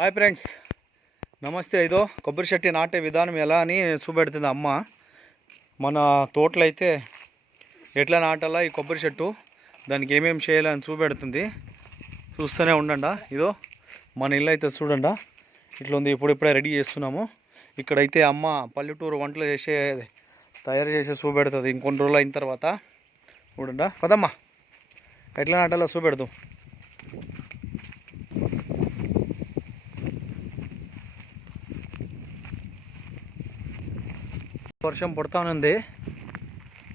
Hi friends నమస్తే ఇదో కొబ్బరి చెట్టు నాటే విధానం ఎలా అని చూపెడుతుంది అమ్మ. మన తోటలో అయితే ఎట్లా నాటాలా ఈ కొబ్బరి చెట్టు? దానికి ఏమేమి చేయాలని చూపెడుతుంది. చూస్తూనే ఉండండి? ఇదో మన ఇల్లు అయితే చూడండి? ఇట్లా ఉంది ఇప్పుడిప్పుడే రెడీ చేస్తున్నాము. ఇక్కడైతే అమ్మ పల్లెటూరు వంటలు చేసే తయారు చేసి చూపెడుతుంది. ఇంకొన్ని రోజులు అయిన తర్వాత. చూడండి? పదమ్మా. ఎట్లా నాటాలో చూపెడదాం. వర్షం పడతానుంది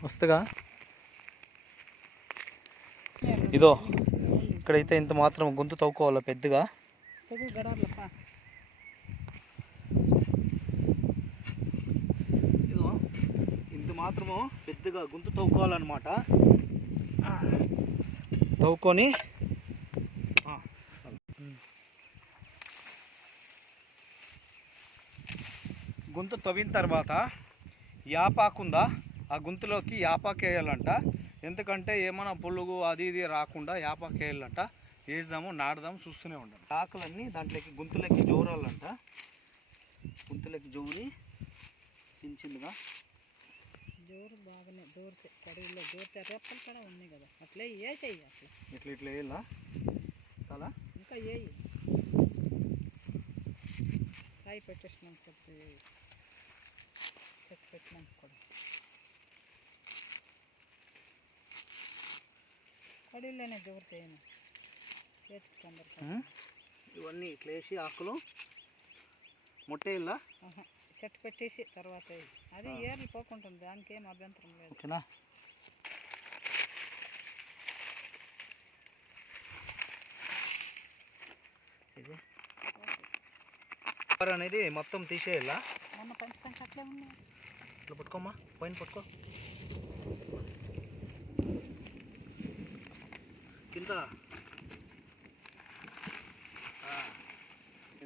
మస్తుగా. ఇదో ఇక్కడైతే ఇంత మాత్రం గొంతు తవ్వుకోవాలి పెద్దగా? ఇదో ఇంత మాత్రము పెద్దగా గొంతు తవ్వుకోవాలన్నమాట. తవ్వుకొని గొంతు తవ్విన తర్వాత యాపాకు ఉందా ఆ గొంతులోకి యాపాకు వేయాలంట ఎందుకంటే ఏమైనా పులుగు అది ఇది రాకుండా యాపాకు వేయాలంట వేద్దాము నాడదాము చూస్తూనే ఉండాలి ఆకులన్నీ దాంట్లోకి గొంతులోకి జోరాలంట. గొంతులోకి జోరి చిన్న చిన్నగా జోరు బాగానే దూరితే కడుగులో దూరితే రెప్పలు కూడా ఉన్నాయి కదా. అట్లే ఏ చెయ్యి అట్లా? ఇట్లా ఇట్లా వేయాలా? చాలా ఇంకా ఏయి. కాయ పెట్టేసినాం చెప్పి చెట్టు పెట్టినాం కూడా. కడుగులోనే దూరితే చేతికి తొందరగా? ఇవన్నీ ఇట్లా వేసి ఆకులు ముట్టేయాలా ఆహా, చెట్టు పెట్టేసి తర్వాత. అది ఏర్లు పోకుంటుంది దానికి అభ్యంతరం లేదు. ఓకేనా? ఇది. అనేది మొత్తం తీసేయాలా? మొన్న పంచి అట్లే ఉన్నాయి. ఇట్లా పట్టుకోమ్మా పైన పట్టుకో కింద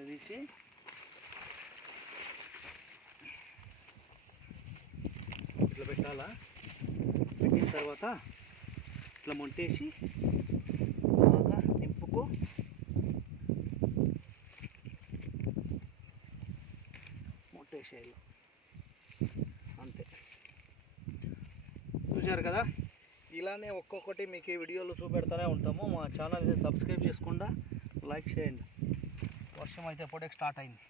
తీసి ఇట్లా పెట్టాలా పెట్టిన తర్వాత ఇట్లా మొంటేసి బాగా నింపుకో మొట్టేసేయాలి చూశారు కదా? ఇలానే ఒక్కొక్కటి మీకు ఈ వీడియోలు చూపెడతానే ఉంటాము. మా ఛానల్ని సబ్స్క్రైబ్ చేసుకుండా లైక్ చేయండి. వర్షం అయితే ఎప్పుడే స్టార్ట్ అయింది.